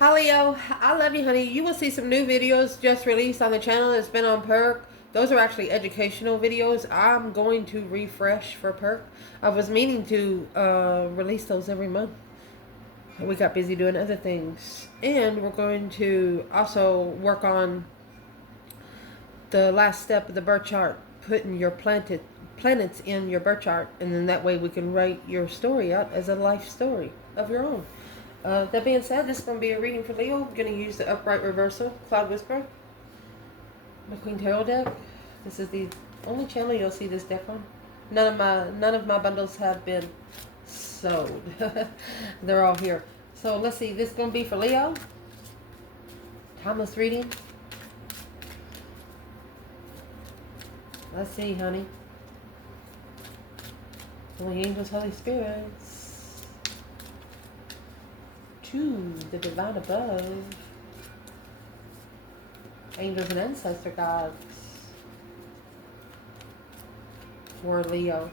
Hi Leo, I love you honey. You will see some new videos just released on the channel that's been on Perk. Those are actually educational videos. I'm going to refresh for Perk. I was meaning to release those every month. We got busy doing other things. And we're going to also work on the last step of the birth chart, putting your planets in your birth chart, and then that way we can write your story out as a life story of your own. That being said, this is going to be a reading for Leo. I'm going to use the upright reversal, Cloud Whisper, the Queen Tarot deck. This is the only channel you'll see this deck on. None of my bundles have been sold. They're all here. So let's see. This is going to be for Leo. Timeless reading. Let's see, honey. Holy angels, Holy spirits. To the divine above. Angels and ancestor gods. For Leo.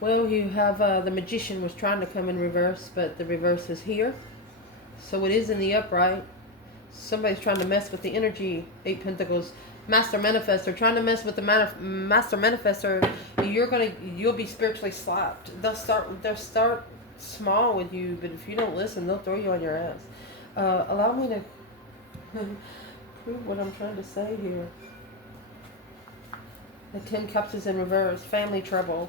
Well, you have the Magician was trying to come in reverse, but the reverse is here. So it is in the upright. Somebody's trying to mess with the energy. 8 Pentacles. Master Manifestor. Trying to mess with the Master Manifestor. You'll be spiritually slapped. They'll start small with you, but if you don't listen, they'll throw you on your ass. Allow me to prove what I'm trying to say here. The 10 Cups is in reverse. Family trouble.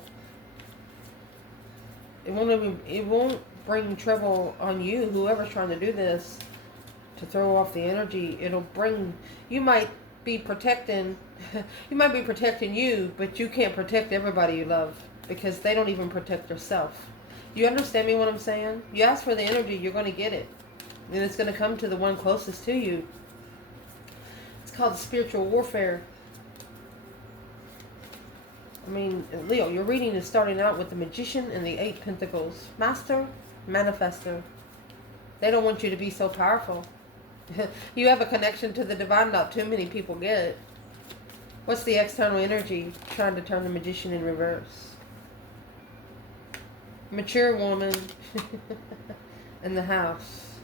It won't bring trouble on you, whoever's trying to do this, to throw off the energy. It'll bring, you might be protecting you, but you can't protect everybody you love, because they don't even protect themselves. You understand me what I'm saying? You ask for the energy, you're going to get it. And it's going to come to the one closest to you. It's called spiritual warfare. I mean, Leo, your reading is starting out with the Magician and the 8 Pentacles. Master, Manifestor. They don't want you to be so powerful. You have a connection to the divine not too many people get. What's the external energy trying to turn the Magician in reverse? Mature woman in the house.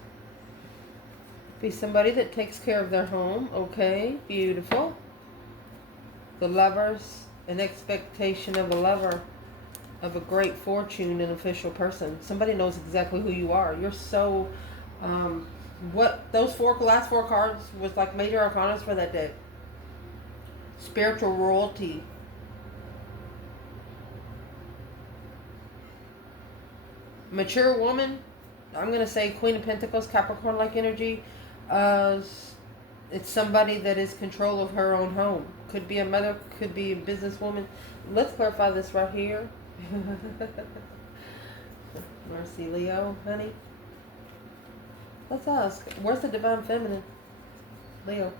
Be somebody that takes care of their home. Okay, beautiful. The Lovers. An expectation of a lover, of a great fortune, an official person. Somebody knows exactly who you are. You're so, what those last four cards was like major arcanas for that day. Spiritual royalty. Mature woman. I'm going to say Queen of Pentacles, Capricorn-like energy. It's somebody that is control of her own home. Could be a mother, could be a businesswoman. Let's clarify this right here. Mercy, Leo, honey. Let's ask, where's the divine feminine? Leo.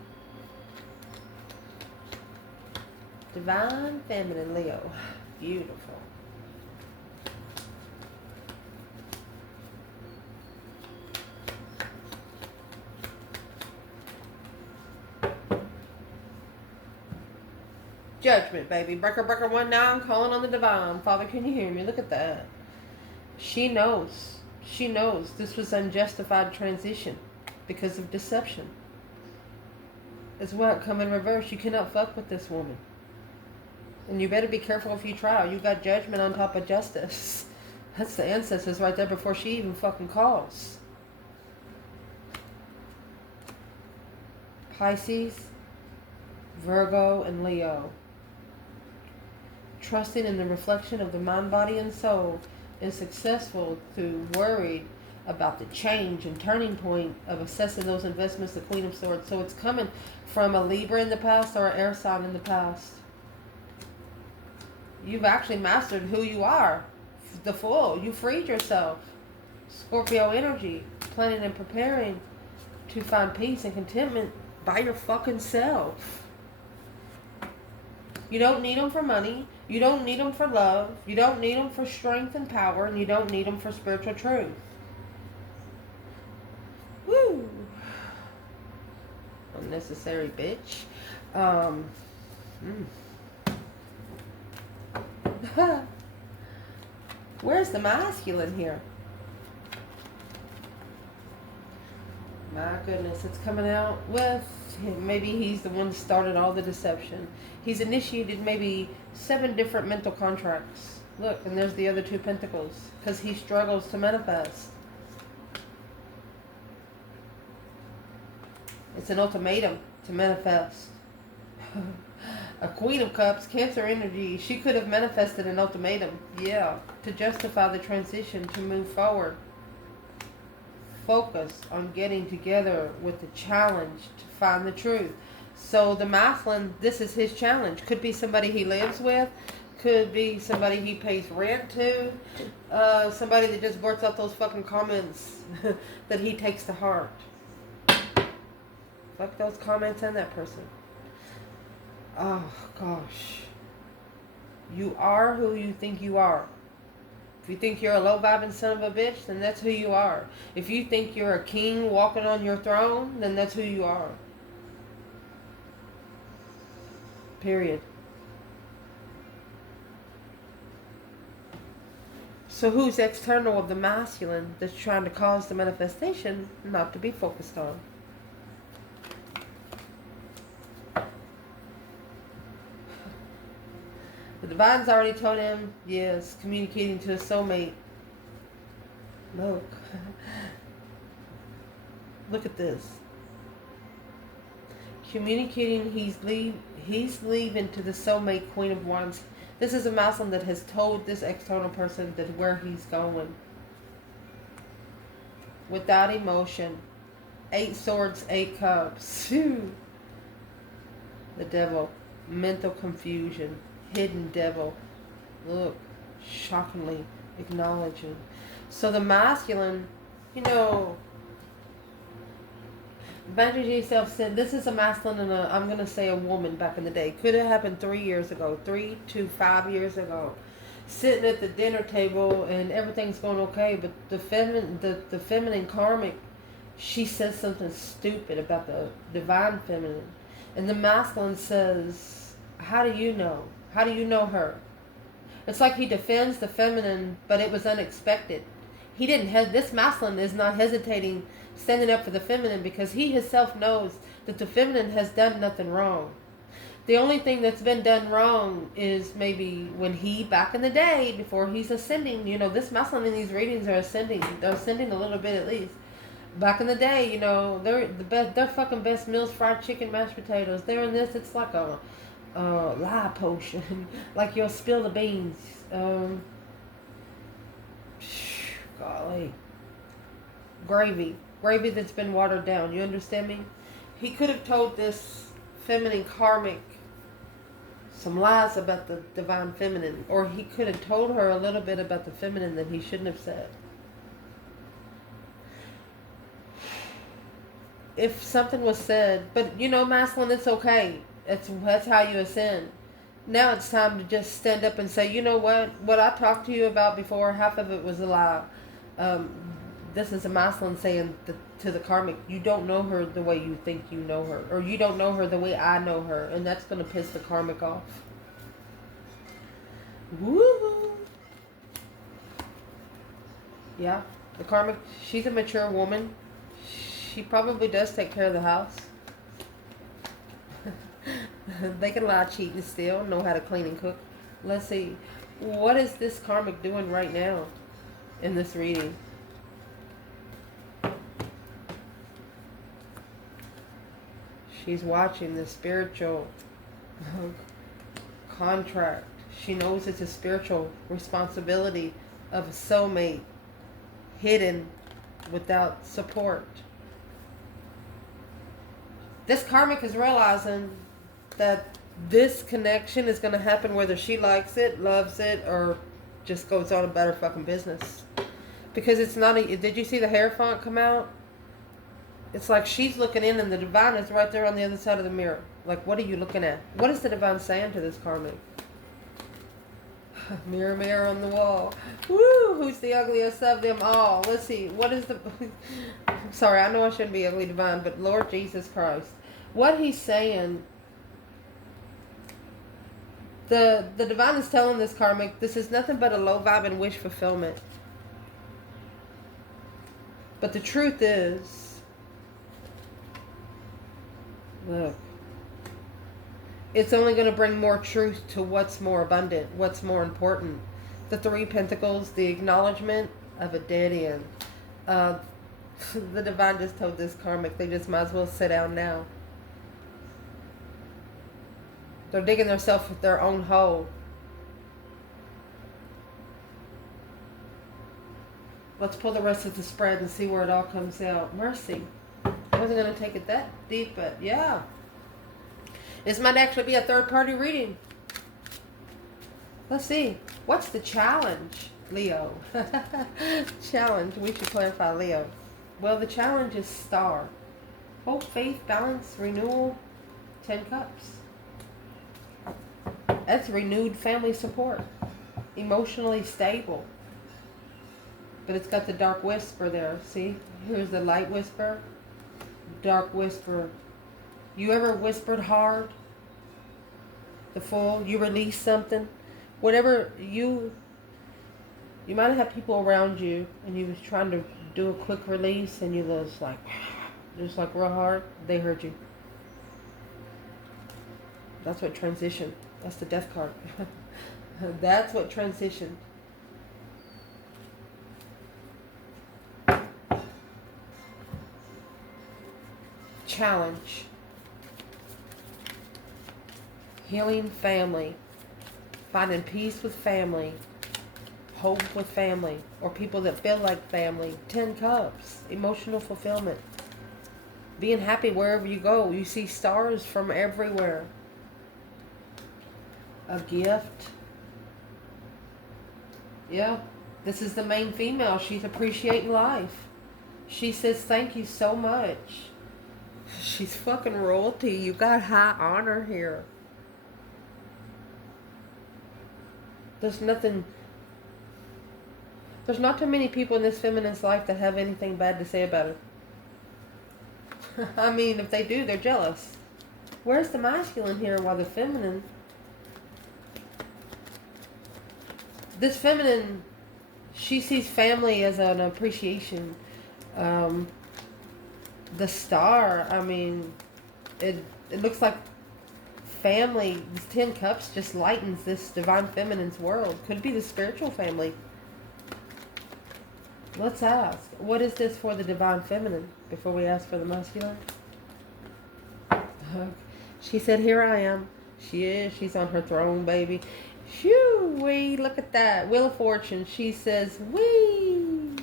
Divine feminine, Leo. Beautiful. Judgment, baby. Breaker, breaker, 1-9. Calling on the divine. Father, can you hear me? Look at that. She knows. She knows this was unjustified transition because of deception. It's why it come in reverse. You cannot fuck with this woman. And you better be careful if you try. You got judgment on top of justice. That's the ancestors right there before she even fucking calls. Pisces, Virgo, and Leo. Trusting in the reflection of the mind, body, and soul is successful to worried about the change and turning point of assessing those investments, the Queen of Swords. So it's coming from a Libra in the past or an air sign in the past. You've actually mastered who you are. The Fool. You freed yourself. Scorpio energy. Planning and preparing to find peace and contentment by your fucking self. You don't need them for money. You don't need them for love. You don't need them for strength and power. And you don't need them for spiritual truth. Woo! Unnecessary bitch. Where's the masculine here? My goodness, it's coming out with maybe he's the one that started all the deception. He's initiated maybe 7 different mental contracts. Look, and there's the other 2 pentacles because he struggles to manifest. It's an ultimatum to manifest. A Queen of Cups, Cancer energy. She could have manifested an ultimatum. Yeah, to justify the transition, to move forward. Focus on getting together with the challenge to find the truth. So the masculine, this is his challenge. Could be somebody he lives with. Could be somebody he pays rent to. Somebody that just blurts out those fucking comments that he takes to heart. Fuck those comments and that person. Oh, gosh. You are who you think you are. If you think you're a low-vibing son of a bitch, then that's who you are. If you think you're a king walking on your throne, then that's who you are. Period. So who's external of the masculine that's trying to cause the manifestation not to be focused on? The divine's already told him, yes, communicating to a soulmate. Look. Look at this. Communicating, he's leaving to the soulmate, Queen of Wands. This is a masculine that has told this external person that where he's going. Without emotion. 8 swords, 8 cups. The devil. Mental confusion. Hidden devil. Look, shockingly acknowledging. So the masculine, you know, Banjo self said this is a masculine and I'm going to say a woman back in the day. Could have happened 3 years ago, 3 to 5 years ago. Sitting at the dinner table and everything's going okay, but the feminine karmic, she says something stupid about the divine feminine. And the masculine says, how do you know? How do you know her? It's like he defends the feminine, but it was unexpected. He didn't have, this masculine is not hesitating, standing up for the feminine, because he himself knows that the feminine has done nothing wrong. The only thing that's been done wrong is maybe when he, back in the day, before he's ascending, you know, this masculine in these readings are ascending. They're ascending a little bit at least. Back in the day, you know, they're the best, they're fucking best meals, fried chicken, mashed potatoes. They're in this, it's like a lie potion. Like you'll spill the beans. Golly. Gravy that's been watered down. You understand me? He could have told this feminine karmic some lies about the divine feminine, or he could have told her a little bit about the feminine that he shouldn't have said. If something was said, but you know, masculine, it's okay. That's how you ascend. Now it's time to just stand up and say, you know what I talked to you about before, half of it was a lie. This is a masculine saying to the karmic, you don't know her the way you think you know her, or you don't know her the way I know her, and that's going to piss the karmic off. Woo-hoo. Yeah, the karmic, she's a mature woman. She probably does take care of the house. They can lie, cheat, and steal, know how to clean and cook. Let's see. What is this karmic doing right now in this reading? She's watching the spiritual contract. She knows it's a spiritual responsibility of a soulmate hidden without support. This karmic is realizing that this connection is going to happen whether she likes it, loves it, or just goes on about her fucking business. Because it's not a... Did you see the hair font come out? It's like she's looking in and the divine is right there on the other side of the mirror. Like, what are you looking at? What is the divine saying to this karmic? Mirror, mirror on the wall. Woo! Who's the ugliest of them all? Let's see. What is the... Sorry, I know I shouldn't be ugly divine, but Lord Jesus Christ. What he's saying... The divine is telling this karmic, this is nothing but a low vibe and wish fulfillment. But the truth is, Look. It's only going to bring more truth to what's more abundant, what's more important. The Three Pentacles, the acknowledgement of a dead end. The divine just told this karmic they just might as well sit down now. They're digging themselves with their own hole. Let's pull the rest of the spread and see where it all comes out. Mercy. I wasn't going to take it that deep, but yeah. This might actually be a third-party reading. Let's see. What's the challenge, Leo? Challenge. We should clarify Leo. Well, the challenge is star. Hope, faith, balance, renewal, 10 cups. That's renewed family support. Emotionally stable. But it's got the dark whisper there. See? Here's the light whisper. Dark whisper. You ever whispered hard? The full, you release something. Whatever you might have people around you and you was trying to do a quick release and you was like, just like real hard. They heard you. That's what transition. That's the death card. That's what transition. Challenge. Healing family. Finding peace with family. Hope with family. Or people that feel like family. 10 cups. Emotional fulfillment. Being happy wherever you go. You see stars from everywhere. A gift. Yeah. This is the main female. She's appreciating life. She says thank you so much. She's fucking royalty. You got high honor here. There's not too many people in this feminine's life that have anything bad to say about her. I mean, if they do, they're jealous. Where's the masculine here while the feminine? This feminine, she sees family as an appreciation. The star, I mean, it looks like family, this 10 cups just lightens this divine feminine's world. Could be the spiritual family. Let's ask, what is this for the divine feminine before we ask for the masculine? She said, here I am. She is. She's on her throne, baby. Shoo, wee, look at that. Wheel of Fortune. She says, wee.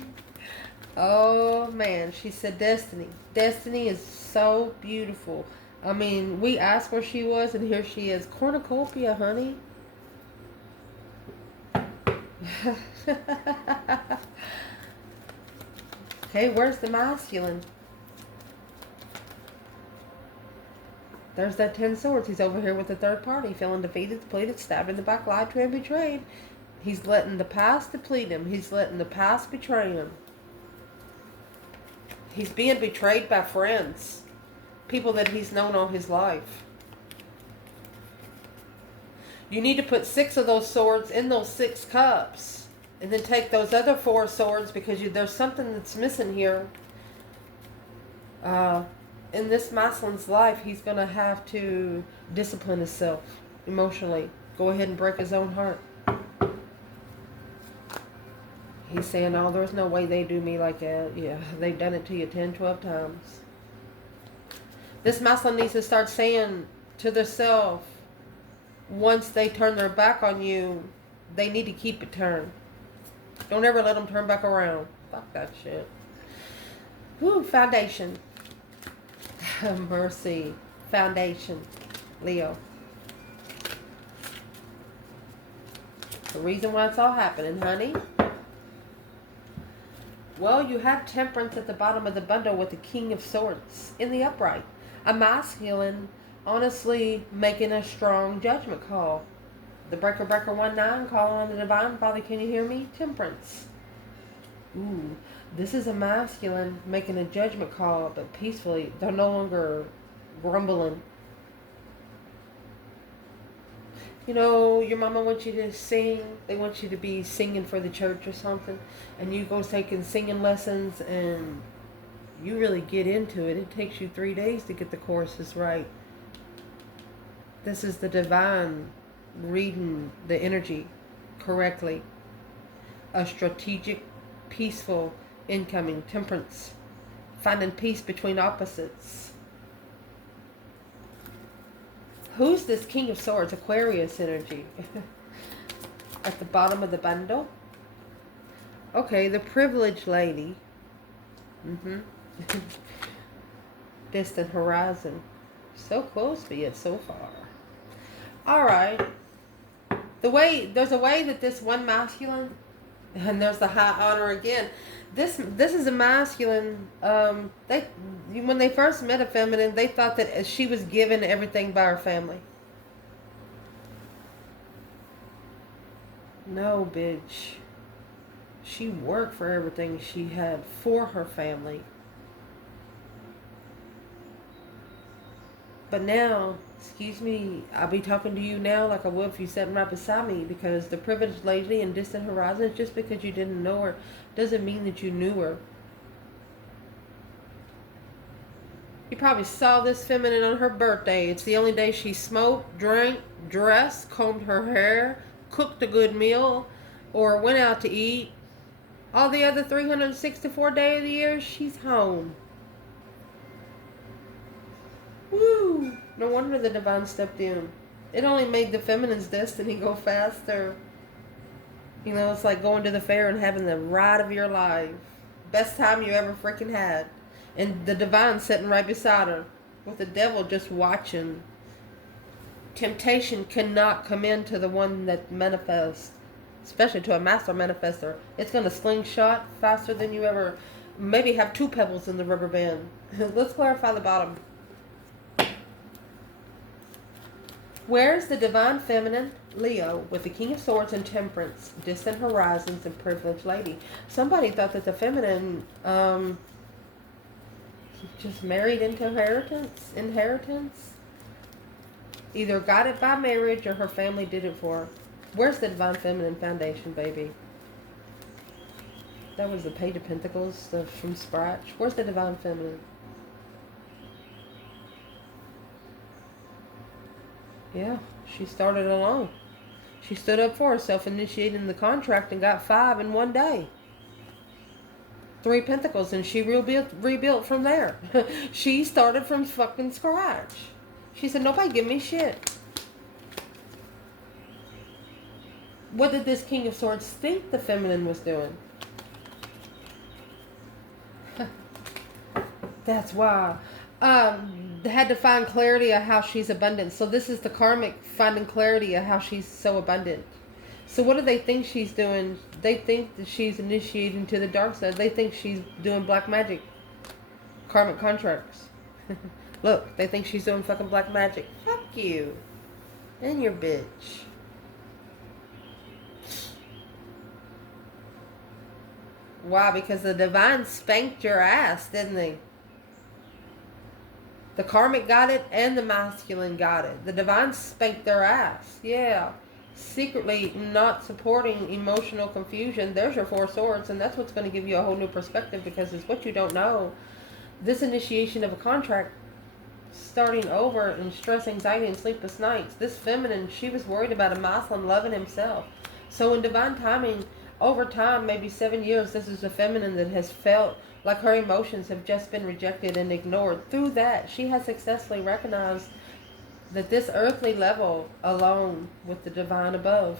Oh, man. She said destiny. Destiny is so beautiful. I mean, we asked where she was, and here she is. Cornucopia, honey. Okay, where's the masculine? There's that 10 swords. He's over here with the third party, feeling defeated, depleted, stabbed in the back, lied to and betrayed. He's letting the past deplete him. He's letting the past betray him. He's being betrayed by friends. People that he's known all his life. You need to put 6 of those swords in those 6 cups. And then take those other 4 swords because there's something that's missing here. In this masculine's life, he's going to have to discipline himself emotionally. Go ahead and break his own heart. He's saying, oh, there's no way they do me like that. Yeah, they've done it to you 10, 12 times. This masculine needs to start saying to themselves, once they turn their back on you, they need to keep it turned. Don't ever let them turn back around. Fuck that shit. Woo, foundation. Mercy. Foundation. Leo. The reason why it's all happening, honey. Well, you have Temperance at the bottom of the bundle with the King of Swords in the upright. A masculine, honestly, making a strong judgment call. The Breaker 19 calling on the Divine Father, can you hear me? Temperance. Ooh, this is a masculine making a judgment call, but peacefully. They're no longer grumbling. You know, your mama wants you to sing. They want you to be singing for the church or something. And you go taking singing lessons and you really get into it. It takes you 3 days to get the courses right. This is the divine reading the energy correctly. A strategic, peaceful, incoming temperance. Finding peace between opposites. Who's this King of Swords? Aquarius energy. At the bottom of the bundle. Okay, the privileged lady. Distant horizon. So close, but yet so far. Alright. There's a way that this one masculine, and there's the high honor again. This is a masculine. When they first met a feminine, they thought that she was given everything by her family. No, bitch. She worked for everything she had for her family. But now, excuse me, I'll be talking to you now like I would if you sat right beside me, because the privileged lady in distant horizons, just because you didn't know her doesn't mean that you knew her. You probably saw this feminine on her birthday. It's the only day she smoked, drank, dressed, combed her hair, cooked a good meal, or went out to eat. All the other 364 days of the year, she's home. Woo! No wonder the divine stepped in. It only made the feminine's destiny go faster. You know, it's like going to the fair and having the ride of your life. Best time you ever freaking had. And the divine sitting right beside her, with the devil just watching. Temptation cannot come into the one that manifests. Especially to a master manifester. It's going to slingshot faster than you ever. Maybe have 2 pebbles in the rubber band. Let's clarify the bottom. Where's the divine feminine, Leo, with the King of Swords and Temperance, distant horizons, and privileged lady? Somebody thought that the feminine just married into inheritance. Either got it by marriage or her family did it for her. Where's the divine feminine foundation, baby? That was the Page of Pentacles stuff from scratch. Where's the divine feminine? Yeah, she started alone. She stood up for herself, initiating the contract, and got 5 in one day. 3 Pentacles, and she rebuilt from there. She started from fucking scratch. She said, nobody give me shit. What did this King of Swords think the feminine was doing? That's why. They had to find clarity of how she's abundant. So this is the Karmic finding clarity of how she's so abundant. So what do they think she's doing? They think that she's initiating to the dark side. They think she's doing black magic. Karmic contracts. Look, they think she's doing fucking black magic. Fuck you. And your bitch. Why? Because the divine spanked your ass, didn't they? The Karmic got it and the masculine got it. The divine spanked their ass. Yeah. Secretly not supporting emotional confusion. There's your 4 swords, and that's what's going to give you a whole new perspective, because it's what you don't know. This initiation of a contract, starting over, and stress, anxiety, and sleepless nights. This feminine, she was worried about a masculine loving himself. So in divine timing, over time, maybe 7 years, this is a feminine that has felt like her emotions have just been rejected and ignored. Through that, she has successfully recognized that this earthly level alone with the divine above,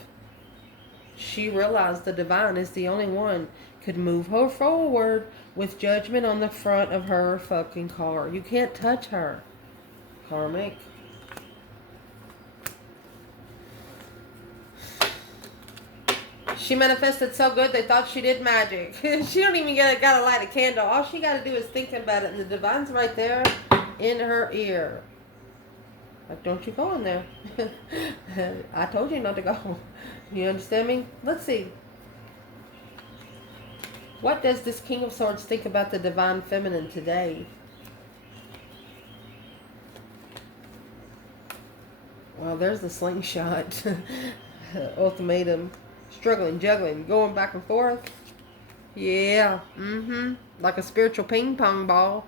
she realized the divine is the only one could move her forward with judgment on the front of her fucking car. You can't touch her. Karmic. She manifested so good they thought she did magic. She don't even gotta light a candle. All she gotta do is think about it, and the divine's right there in her ear. Like, don't you go in there. I told you not to go. You understand me? Let's see. What does this King of Swords think about the divine feminine today? Well, there's the slingshot. Ultimatum. Struggling, juggling, going back and forth. Yeah. Mm-hmm. Like a spiritual ping pong ball.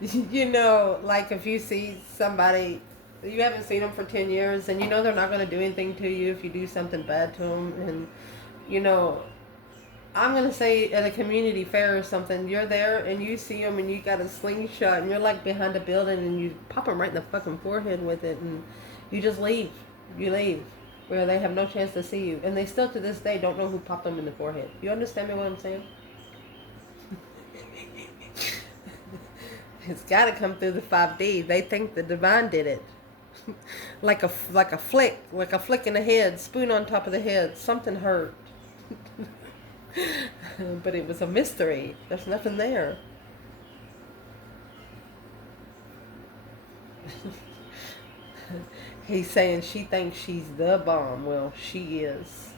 You know, like if you see somebody, you haven't seen them for 10 years, and you know they're not going to do anything to you if you do something bad to them. And, you know, I'm going to say at a community fair or something, you're there and you see them and you got a slingshot and you're like behind a building and you pop them right in the fucking forehead with it and you just leave. You leave. Where they have no chance to see you. And they still to this day don't know who popped them in the forehead. You understand me what I'm saying? It's got to come through the 5D. They think the divine did it. like a flick, like a flick in the head, spoon on top of the head. Something hurt. But it was a mystery. There's nothing there. He's saying she thinks she's the bomb. Well, she is.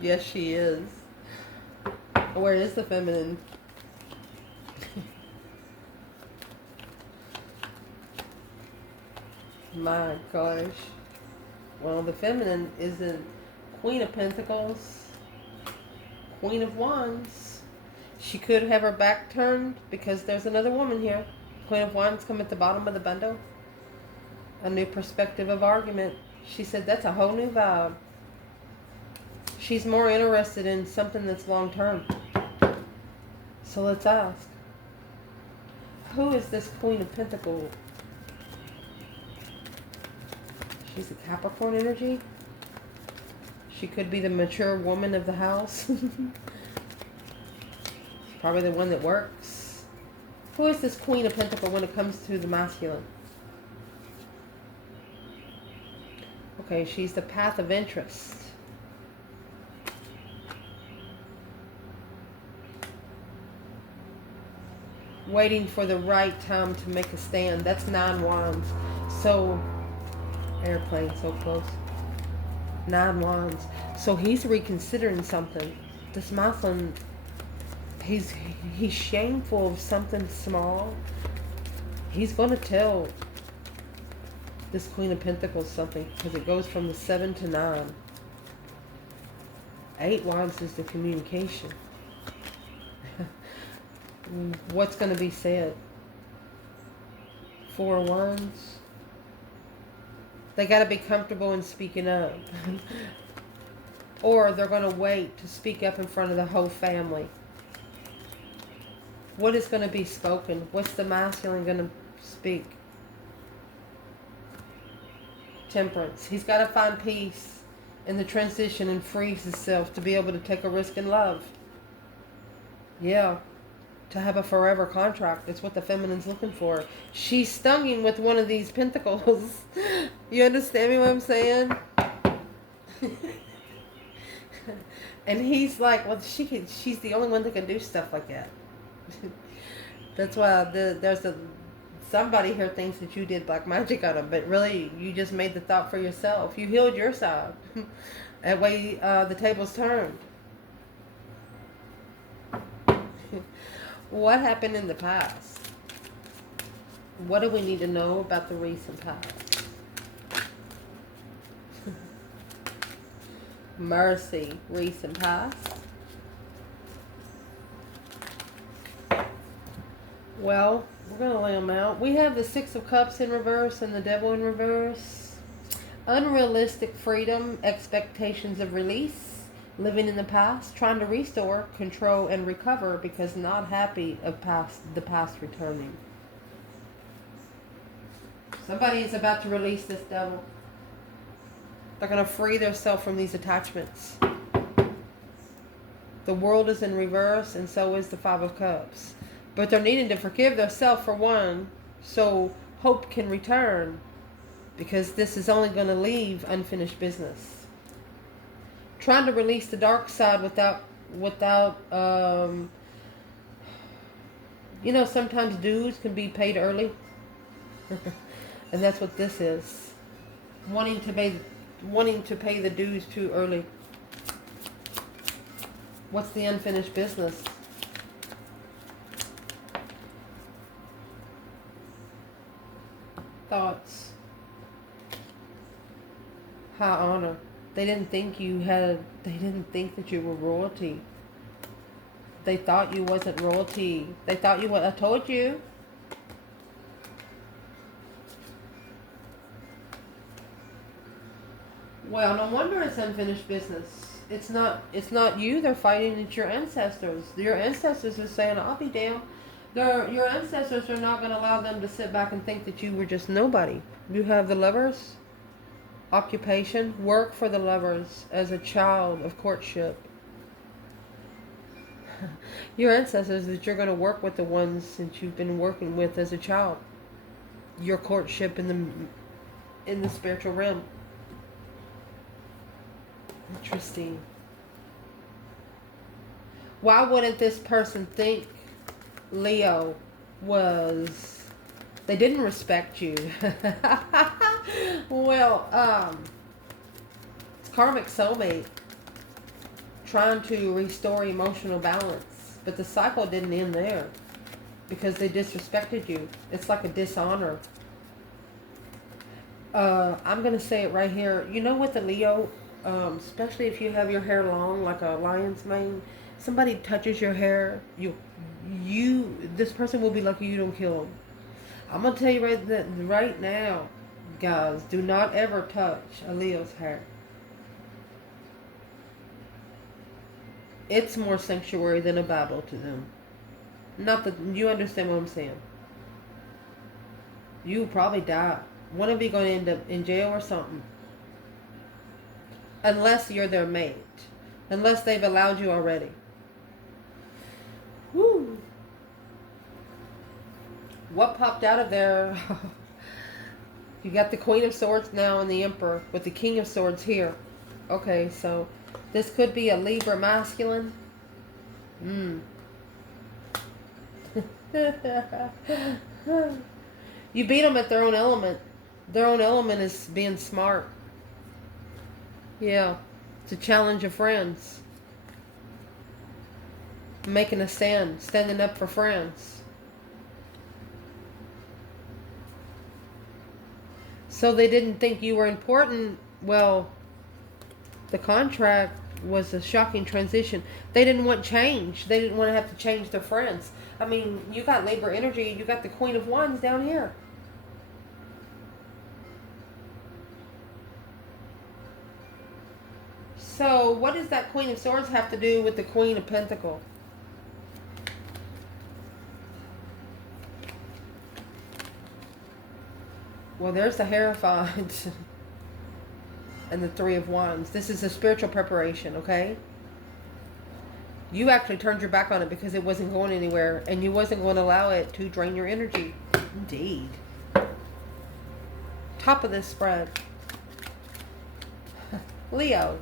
Yes, she is. Where is the feminine? My gosh. Well, the feminine is a Queen of Pentacles, Queen of Wands. She could have her back turned because there's another woman here. Queen of Wands come at the bottom of the bundle. A new perspective of argument. She said that's a whole new vibe. She's more interested in something that's long term. So let's ask. Who is this Queen of Pentacles? She's a Capricorn energy. She could be the mature woman of the house. She's probably the one that works. Who is this Queen of Pentacles when it comes to the masculine? Okay, she's the path of interest. Waiting for the right time to make a stand. That's 9 wands. So, airplane so close. 9 wands. So he's reconsidering something. This masculine, he's shameful of something small. He's going to tell this Queen of Pentacles something because it goes from the 7 to 9. 8 wands is the communication. What's going to be said? 4 wands. They got to be comfortable in speaking up. Or they're going to wait to speak up in front of the whole family. What is going to be spoken? What's the masculine going to speak? Temperance. He's got to find peace in the transition and free himself to be able to take a risk in love. Yeah. To have a forever contract. That's what the feminine's looking for. She's stung with one of these pentacles. You understand me what I'm saying? And he's like, well, she's the only one that can do stuff like that. That's why somebody here thinks that you did black magic on him, but really you just made the thought for yourself. You healed your side. That way the tables turned. What happened in the past? What do we need to know about the recent past? Mercy, recent past. Well, we're going to lay them out. We have the 6 of Cups in reverse and the Devil in reverse. Unrealistic freedom, expectations of release. Living in the past, trying to restore, control, and recover because not happy of the past returning. Somebody is about to release this devil. They're going to free themselves from these attachments. The world is in reverse, and so is the 5 of Cups. But they're needing to forgive themselves for one, so hope can return. Because this is only going to leave unfinished business. Trying to release the dark side without you know, sometimes dues can be paid early. And that's what this is. Wanting to pay the dues too early. What's the unfinished business? thoughts. High honor. They didn't think they didn't think that you were royalty. They thought you wasn't royalty. They thought you were, I told you. Well, no wonder it's unfinished business. It's not you they're fighting, it's your ancestors. Your ancestors are saying, I'll be damned. Your ancestors are not going to allow them to sit back and think that you were just nobody. You have the Lovers. Occupation. Work for the Lovers as a child of courtship. Your ancestors that you're going to work with the ones that you've been working with as a child. Your courtship in the spiritual realm. Interesting. Why wouldn't this person think Leo was... They didn't respect you. Well, it's karmic soulmate trying to restore emotional balance. But the cycle didn't end there because they disrespected you. It's like a dishonor. I'm going to say it right here. You know what the Leo... especially if you have your hair long like a lion's mane, somebody touches your hair, this person will be lucky you don't kill them. I'm gonna tell you right now, guys, do not ever touch a Leo's hair. It's more sanctuary than a Bible to them. Not that you understand what I'm saying. You probably die. One of you gonna end up in jail or something. Unless you're their mate. Unless they've allowed you already. Woo. What popped out of there? You got the Queen of Swords now and the Emperor with the King of Swords here. Okay, so this could be a Libra masculine. You beat them at their own element. Their own element is being smart. Yeah, it's a challenge of friends. Making a stand, standing up for friends. So they didn't think you were important. Well, the contract was a shocking transition. They didn't want change. They didn't want to have to change their friends. I mean, you got Libra energy. You got the Queen of Wands down here. So what does that Queen of Swords have to do with the Queen of Pentacles? Well, there's the Hierophant and the Three of Wands. This is a spiritual preparation, okay? You actually turned your back on it because it wasn't going anywhere, and you wasn't going to allow it to drain your energy. Indeed. Top of this spread. Leo.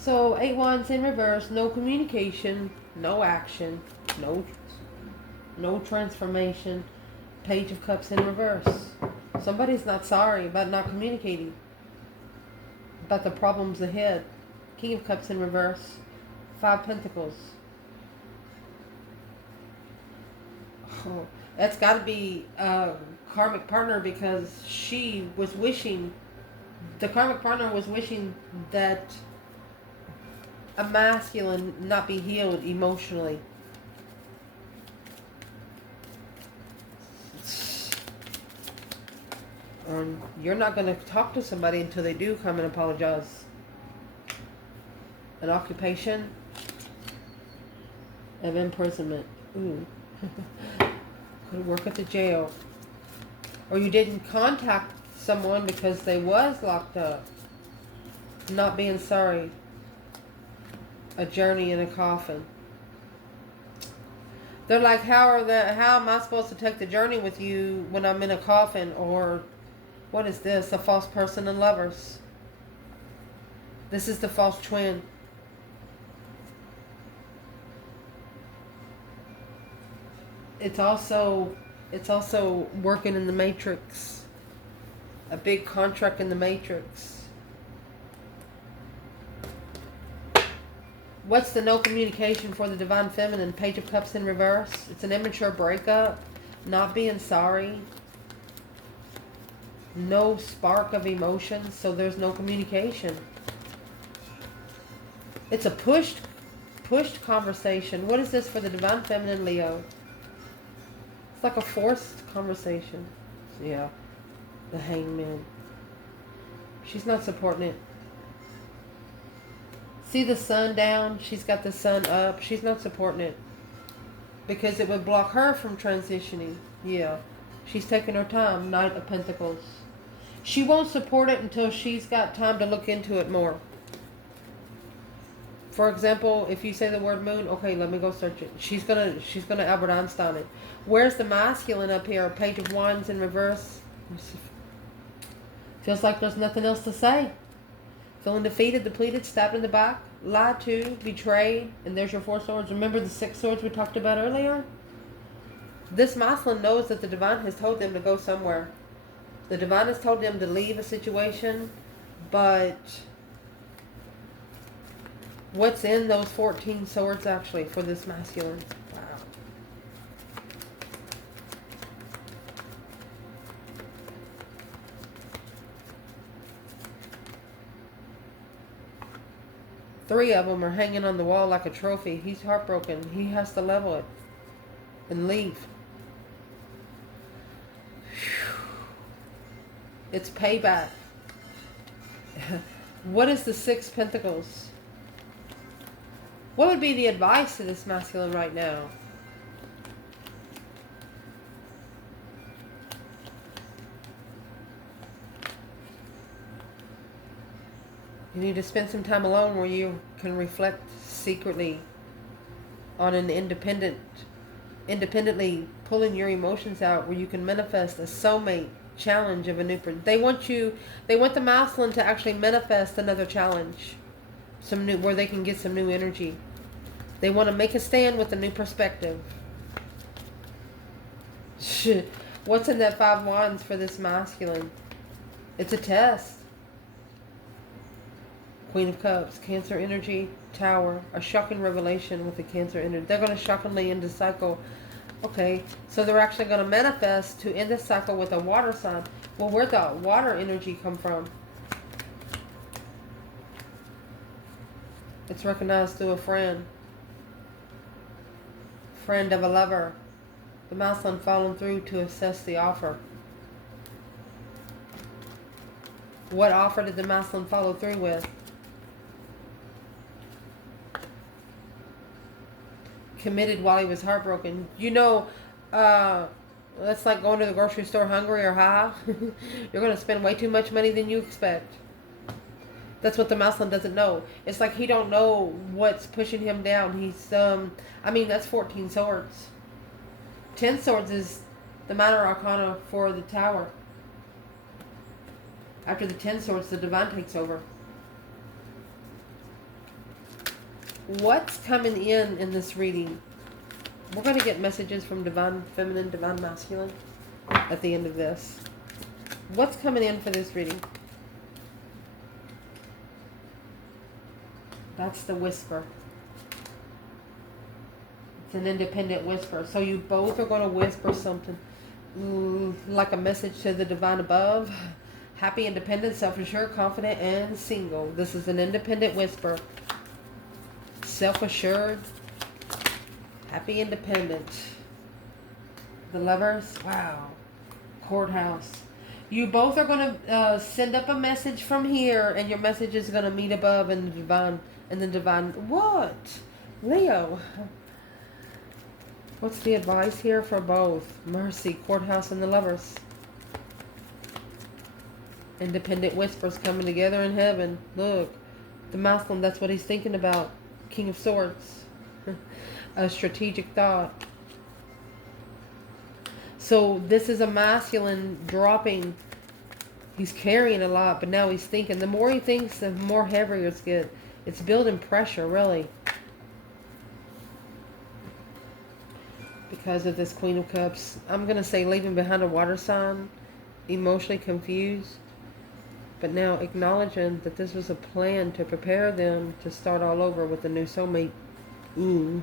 So, 8 Wands in reverse, no communication, no action, no transformation. Page of Cups in reverse. Somebody's not sorry about not communicating about the problems ahead. King of Cups in reverse. 5 Pentacles. Oh, that's got to be a karmic partner because she was wishing, the karmic partner was wishing that a masculine not be healed emotionally. You're not going to talk to somebody until they do come and apologize. An occupation of imprisonment. Ooh. Could work at the jail. Or you didn't contact someone because they was locked up. Not being sorry. A journey in a coffin. They're like, how am I supposed to take the journey with you when I'm in a coffin? Or what is this? A false person in Lovers. This is the false twin. It's also working in the matrix. A big contract in the matrix. What's the no communication for the Divine Feminine? Page of Cups in reverse. It's an immature breakup. Not being sorry. No spark of emotions, so there's no communication. It's a pushed conversation. What is this for the Divine Feminine, Leo? It's like a forced conversation. Yeah. The Hangman. She's not supporting it. See the sun down? She's got the sun up. She's not supporting it. Because it would block her from transitioning. Yeah. She's taking her time. Knight of Pentacles. She won't support it until she's got time to look into it more. For example, if you say the word moon, okay, let me go search it. She's gonna Albert Einstein it. Where's the masculine up here? Page of Wands in reverse. Feels like there's nothing else to say. Feeling defeated, depleted, stabbed in the back, lied to, betrayed, and there's your 4 swords. Remember the 6 swords we talked about earlier? This masculine knows that the Divine has told them to go somewhere. The Divine has told them to leave a situation, but what's in those 14 swords actually for this masculine? Wow. Three of them are hanging on the wall like a trophy. He's heartbroken. He has to level it and leave. It's payback. What is the 6 Pentacles? What would be the advice to this masculine right now? You need to spend some time alone where you can reflect secretly on an independently pulling your emotions out, where you can manifest a soulmate challenge of a new person. They want the masculine to actually manifest another challenge, where they can get some new energy. They want to make a stand with a new perspective. What's in that 5 wands for this masculine? It's a test. Queen of Cups, Cancer energy, Tower, a shocking revelation with the Cancer energy. They're going to shockingly end the cycle. Okay, so they're actually going to manifest to end the cycle with a water sign. Well, where'd the water energy come from? It's recognized through a friend. Friend of a lover. The masculine following through to assess the offer. What offer did the masculine follow through with? Committed while he was heartbroken. You know, that's like going to the grocery store hungry or high. You're going to spend way too much money than you expect. That's what the masculine doesn't know. It's like he don't know what's pushing him down. He's, I mean, that's 14 swords. 10 swords is the minor arcana for the Tower. After the 10 swords, the Divine takes over. What's coming in this reading? We're going to get messages from Divine Feminine, Divine Masculine at the end of this. What's coming in for this reading? That's the Wysper. It's an independent whisper. So you both are going to whisper something like a message to the Divine above. Happy, independent, self-assured, confident, and single. This is an independent whisper. Self-assured, happy, independent. The Lovers, wow. Courthouse. You both are going to send up a message from here, and your message is going to meet above in the Divine. What? Leo. What's the advice here for both? Mercy, Courthouse, and the Lovers. Independent whispers coming together in heaven. Look, the masculine, that's what he's thinking about. King of Swords. A strategic thought. So this is a masculine dropping. He's carrying a lot, but now he's thinking. The more he thinks, the more heavier it's get. It's building pressure, really. Because of this Queen of Cups. I'm going to say leaving behind a water sign. Emotionally confused. But now acknowledging that this was a plan to prepare them to start all over with a new soulmate. Ooh.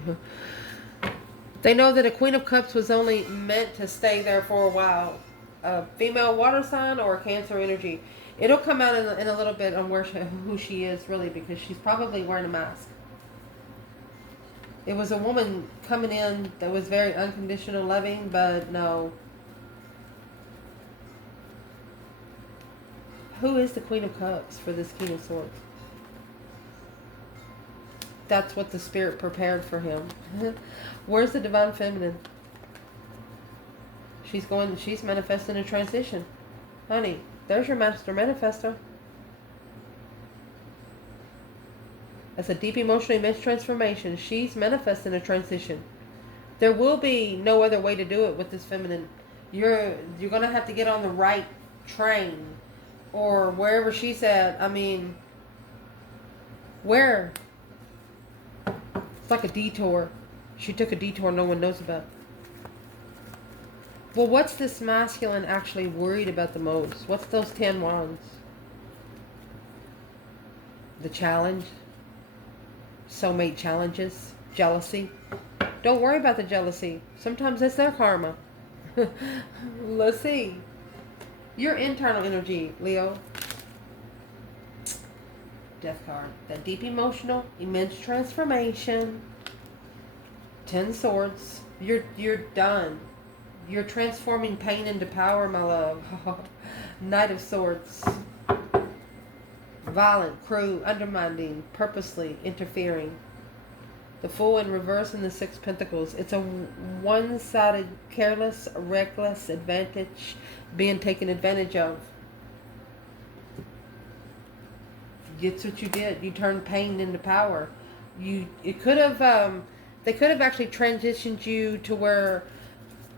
They know that a Queen of Cups was only meant to stay there for a while. A female water sign or a Cancer energy. It'll come out in a little bit on who she is really, because she's probably wearing a mask. It was a woman coming in that was very unconditional loving, but no. Who is the Queen of Cups for this King of Swords? That's what the Spirit prepared for him. Where's the Divine Feminine? She's manifesting a transition. Honey, there's your Master Manifestor. That's a deep emotional immense transformation. She's manifesting a transition. There will be no other way to do it with this feminine. You're going to have to get on the right train. Or wherever she's at. I mean, where? It's like a detour. She took a detour no one knows about. Well, what's this masculine actually worried about the most? What's those 10 wands? The challenge. Soulmate challenges. Jealousy. Don't worry about the jealousy. Sometimes it's their karma. Let's see. Your internal energy, Leo. Death card. That deep emotional, immense transformation. 10 swords. You're done. You're transforming pain into power, my love. Knight of Swords. Violent, cruel, undermining, purposely interfering. The Fool in reverse and the 6 Pentacles. It's a one-sided, careless, reckless advantage being taken advantage of. It's what you did. You turned pain into power. They could have actually transitioned you to where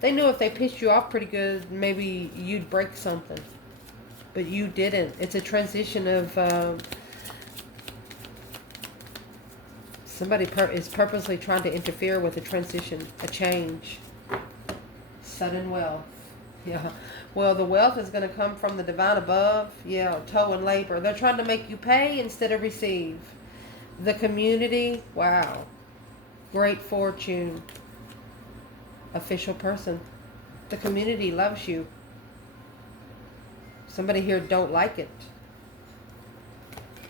they knew if they pissed you off pretty good, maybe you'd break something. But you didn't. It's a transition of somebody is purposely trying to interfere with a transition, a change. Sudden wealth. Yeah. Well, the wealth is going to come from the divine above. Yeah, toil and labor. They're trying to make you pay instead of receive. The community. Wow. Great fortune. Official person. The community loves you. Somebody here don't like it.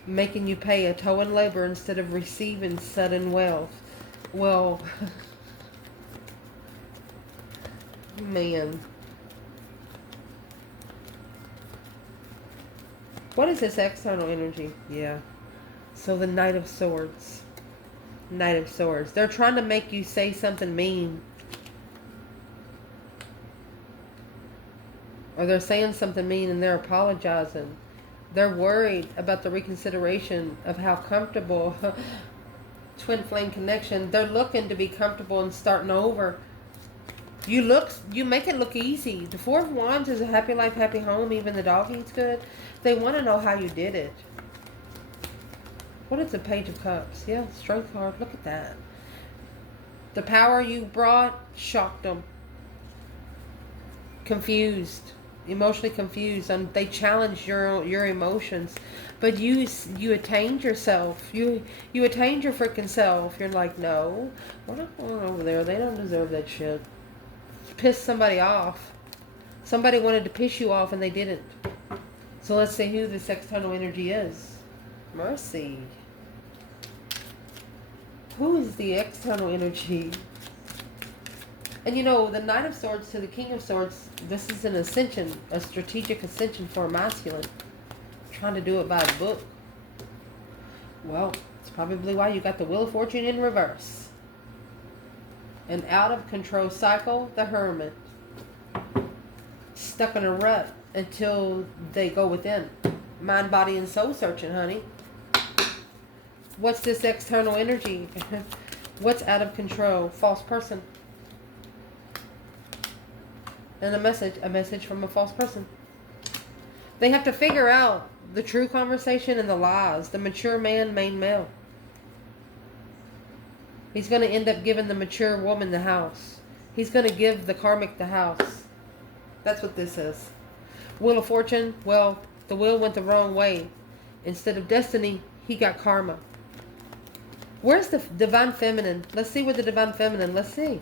Making you pay a toil and labor instead of receiving sudden wealth. Well, man. What is this external energy? Yeah. So the Knight of Swords. Knight of Swords. They're trying to make you say something mean. Or they're saying something mean and they're apologizing. They're worried about the reconsideration of how comfortable twin flame connection. They're looking to be comfortable and starting over. You make it look easy. The Four of Wands is a happy life, happy home. Even the dog eats good. They want to know how you did it. What is the Page of Cups? Yeah, Strength card. Look at that. The power you brought shocked them. Confused. Emotionally confused. And they challenged your emotions. But you attained yourself. You attained your freaking self. You're like, no. We're not going over there. They don't deserve that shit. Piss somebody off. Somebody wanted to piss you off and they didn't. So let's see who this external energy is. Mercy. Who is the external energy? And you know, the Knight of Swords to the King of Swords, this is an ascension, a strategic ascension for a masculine. Trying to do it by the book. Well, it's probably why you got the Wheel of Fortune in reverse. An out of control cycle, the Hermit. Stuck in a rut until they go within. Mind, body, and soul searching, honey. What's this external energy? What's out of control? False person. And a message from a false person. They have to figure out the true conversation and the lies. The mature man, main male. He's going to end up giving the mature woman the house. He's going to give the karmic the house. That's what this is. Wheel of Fortune, well, The wheel went the wrong way. Instead of destiny, he got karma. Where's the divine feminine? Let's see what the divine feminine, let's see.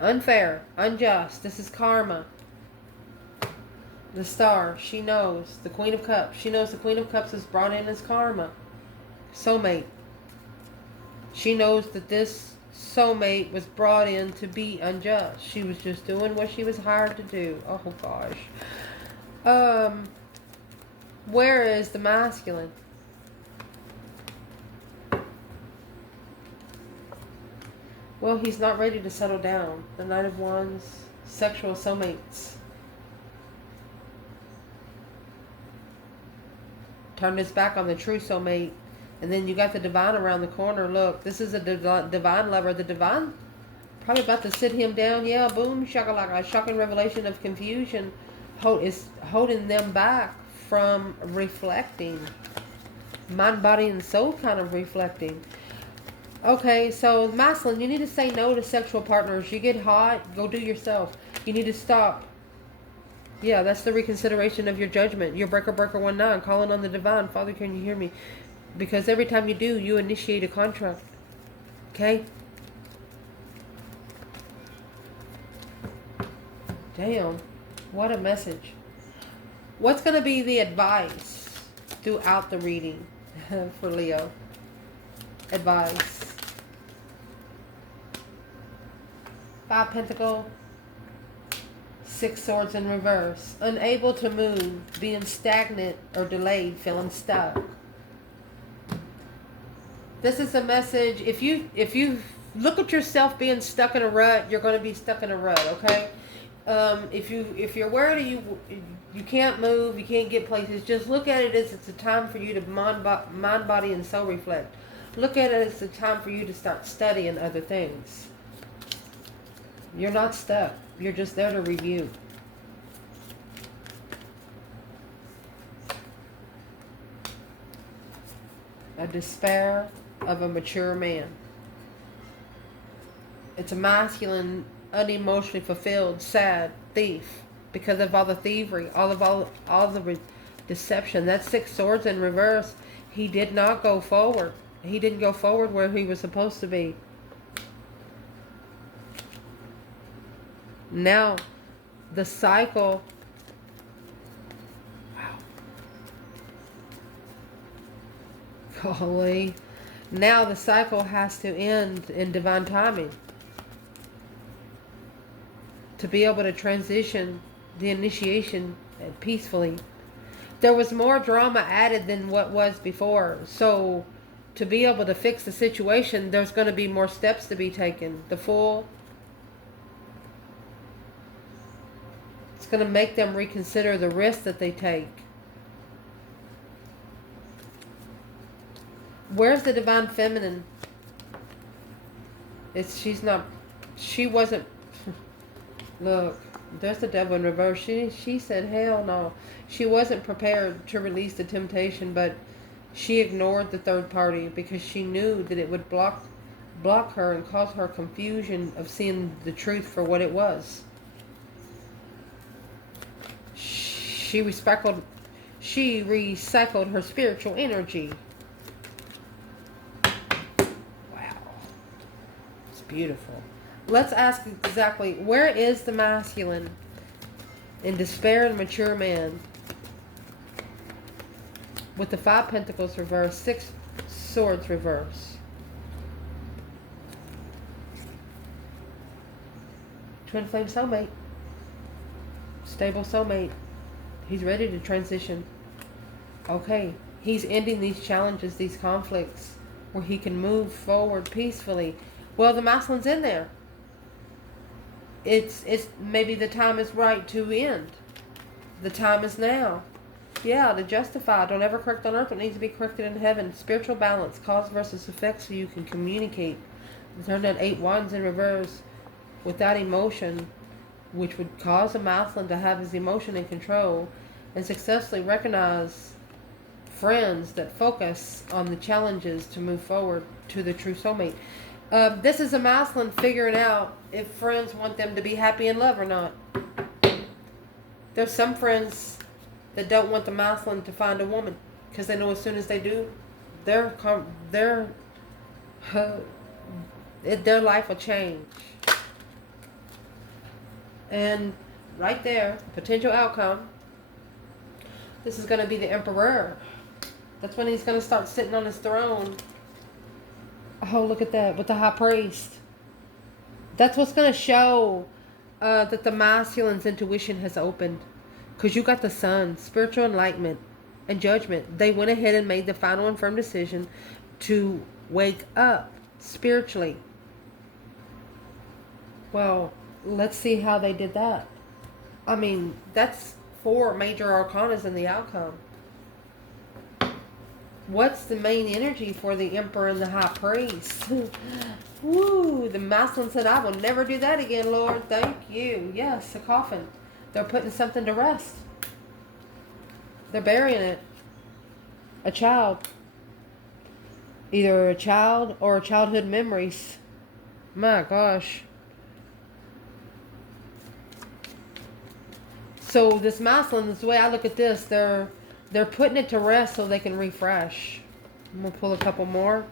Unfair, unjust. This is karma. The star, she knows. The Queen of Cups. She knows the Queen of Cups is brought in as karma. Soulmate. She knows that this soulmate was brought in to be unjust. She was just doing what she was hired to do. Oh gosh. Where is the masculine? Well, he's not ready to settle down. The Knight of Wands, sexual soulmates. Turned his back on the true soulmate. And then you got the divine around the corner. Look, this is a divine lover. The divine probably about to sit him down. Yeah, boom, shakalaka. Shocking revelation of confusion is holding them back from reflecting. Mind, body, and soul kind of reflecting. Okay, so masculine, you need to say no to sexual partners. You get hot, go do yourself. You need to stop. Yeah, that's the reconsideration of your judgment. Your breaker 19, calling on the divine. Father, can you hear me? Because every time you do, you initiate a contract. Okay? Damn. What a message. What's going to be the advice throughout the reading for Leo? Advice. 5 Pentacles. 6 Swords in reverse. Unable to move. Being stagnant or delayed. Feeling stuck. This is a message. If you look at yourself being stuck in a rut, you're going to be stuck in a rut, okay? If you're worried you can't move, you can't get places, just look at it as it's a time for you to mind, body, and soul reflect. Look at it as a time for you to start studying other things. You're not stuck. You're just there to review. A despair of a mature man. It's a masculine, unemotionally fulfilled, sad thief because of all the thievery, all the deception. That 6 Swords in reverse. He did not go forward. He didn't go forward where he was supposed to be. Now, the cycle. Wow. Golly. Now the cycle has to end in divine timing. To be able to transition the initiation peacefully. There was more drama added than what was before. So to be able to fix the situation, there's going to be more steps to be taken. The Fool. It's going to make them reconsider the risk that they take. Where's the divine feminine? She wasn't, look, there's the devil in reverse. She said, hell no. She wasn't prepared to release the temptation, but she ignored the third party because she knew that it would block her and cause her confusion of seeing the truth for what it was. She recycled her spiritual energy. Beautiful. Let's ask exactly, where is the masculine in despair and mature man with the 5 Pentacles reverse, 6 Swords reverse? Twin flame soulmate. Stable soulmate. He's ready to transition. Okay. He's ending these challenges, these conflicts, where he can move forward peacefully. Well, the masculine's in there. It's maybe the time is right to end. The time is now. Yeah, to justify. Don't ever correct on earth what needs to be corrected in heaven. Spiritual balance, cause versus effect, so you can communicate. Turn that 8 Wands in reverse without emotion, which would cause a masculine to have his emotion in control, and successfully recognize friends that focus on the challenges to move forward to the true soulmate. This is a masculine figuring out if friends want them to be happy in love or not. There's some friends that don't want the masculine to find a woman because they know as soon as they do, their life will change. And right there, potential outcome. This is going to be the Emperor. That's when he's going to start sitting on his throne. Oh, look at that, with the High Priest. That's what's going to show that the masculine's intuition has opened. Because you got the Sun, spiritual enlightenment and judgment. They went ahead and made the final and firm decision to wake up spiritually. Well, let's see how they did that. I mean, that's 4 major arcanas in the outcome. What's the main energy for the Emperor and the High Priest? Woo! The masculine said, I will never do that again, Lord. Thank you. Yes, a coffin. They're putting something to rest. They're burying it. A child. Either a child or childhood memories. My gosh. So this masculine, the way I look at this, they're putting it to rest so they can refresh. I'm going to pull a couple more.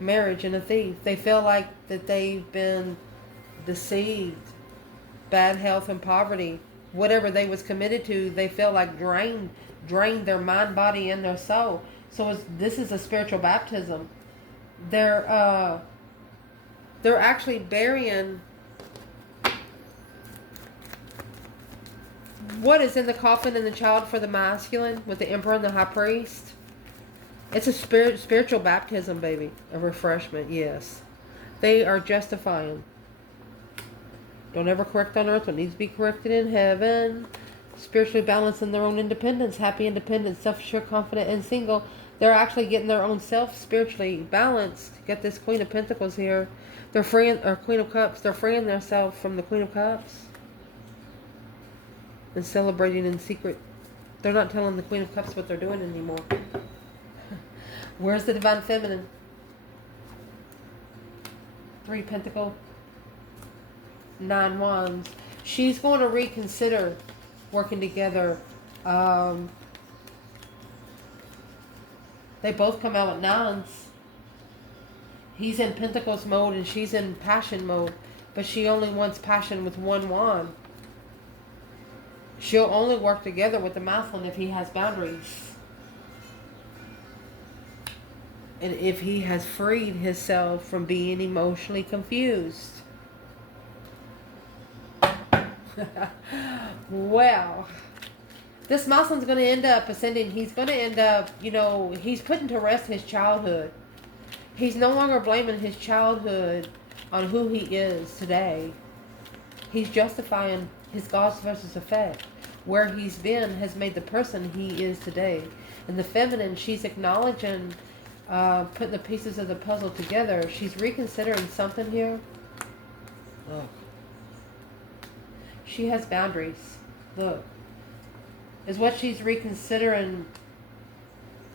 Marriage and a thief. They feel like that they've been deceived. Bad health and poverty. Whatever they was committed to, they feel like drained their mind, body, and their soul. So this is a spiritual baptism. They're actually burying what is in the coffin and the child for the masculine with the Emperor and the High Priest. It's a spiritual baptism, baby. A refreshment, yes. They are justifying. Don't ever correct on earth what needs to be corrected in heaven. Spiritually balancing their own independence. Happy, independent, self-assured, confident, and single. They're actually getting their own self spiritually balanced. Get this Queen of Pentacles here. They're freeing, or Queen of Cups. They're freeing themselves from the Queen of Cups. And celebrating in secret. They're not telling the Queen of Cups what they're doing anymore. Where's the Divine Feminine? 3 Pentacles. 9 Wands. She's going to reconsider working together. They both come out with 9s. He's in Pentacles mode and she's in passion mode. But she only wants passion with 1 wand. She'll only work together with the masculine if he has boundaries. And if he has freed himself from being emotionally confused. Well, this masculine's going to end up ascending. He's going to end up, he's putting to rest his childhood. He's no longer blaming his childhood on who he is today. He's justifying his cause versus effect. Where he's been has made the person he is today. And the feminine, she's acknowledging, putting the pieces of the puzzle together. She's reconsidering something here. Look. She has boundaries. Look. Is what she's reconsidering.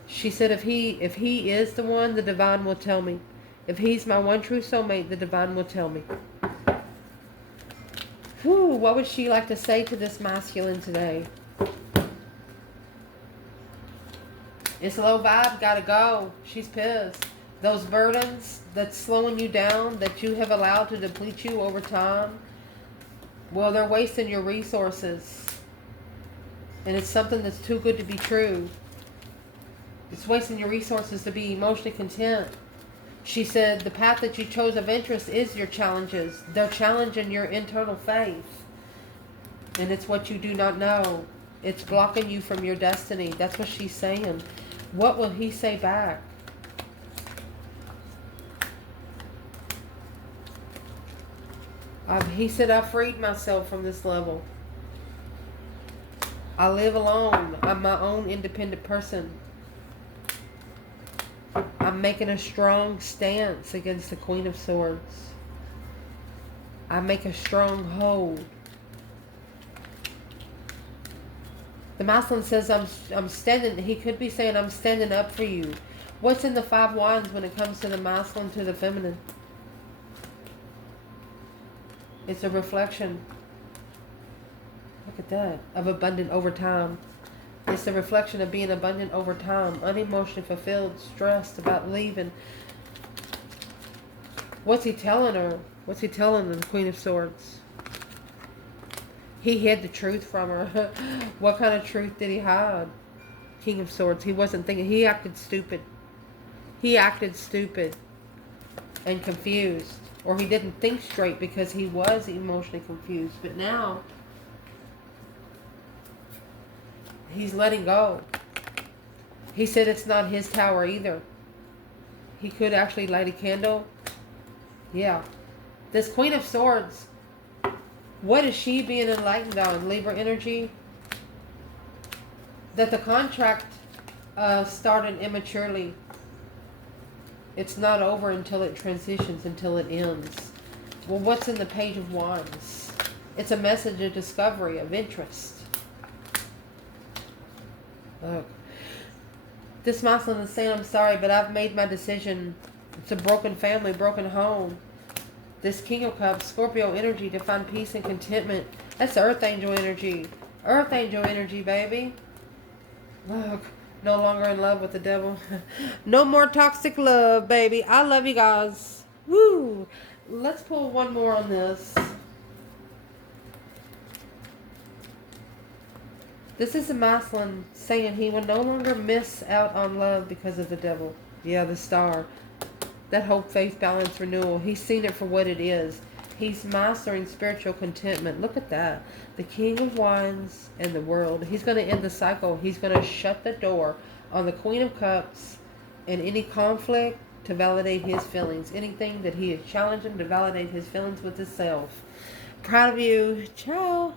She said, if he is the one, the divine will tell me. If he's my one true soulmate, the divine will tell me. Whew, what would she like to say to this masculine today? It's low vibe, gotta go. She's pissed. Those burdens that's slowing you down, that you have allowed to deplete you over time, well, they're wasting your resources. And it's something that's too good to be true. It's wasting your resources to be emotionally content. She said, the path that you chose of interest is your challenges. They're challenging your internal faith. And it's what you do not know. It's blocking you from your destiny. That's what she's saying. What will he say back? He said, I freed myself from this level. I live alone. I'm my own independent person. I'm making a strong stance against the Queen of Swords. I make a strong hold. The masculine says, I'm standing, he could be saying, I'm standing up for you. What's in the 5 wands when it comes to the masculine to the feminine? It's a reflection. Look at that. Of abundant over time. It's a reflection of being abundant over time. Unemotionally fulfilled. Stressed about leaving. What's he telling her? What's he telling the Queen of Swords? He hid the truth from her. What kind of truth did he hide? King of Swords. He wasn't thinking. He acted stupid. He acted stupid and confused. Or he didn't think straight because he was emotionally confused. But now, he's letting go. He said it's not his tower either. He could actually light a candle. Yeah. This Queen of Swords, what is she being enlightened on? Libra energy. That the contract started immaturely. It's not over until it transitions, until it ends. Well, what's in the Page of Wands? It's a message of discovery, of interest. Look. This masculine is saying, I'm sorry, but I've made my decision. It's a broken family, broken home. This King of Cups, Scorpio energy to find peace and contentment. That's Earth Angel energy. Earth Angel energy, baby. Look. No longer in love with the devil. No more toxic love, baby. I love you guys. Woo. Let's pull one more on this. This is a masculine saying he will no longer miss out on love because of the devil. Yeah, the Star. That hope, faith, balance, renewal. He's seen it for what it is. He's mastering spiritual contentment. Look at that. The King of Wands and the World. He's going to end the cycle. He's going to shut the door on the Queen of Cups and any conflict to validate his feelings. Anything that he is challenging to validate his feelings with himself. Proud of you. Ciao.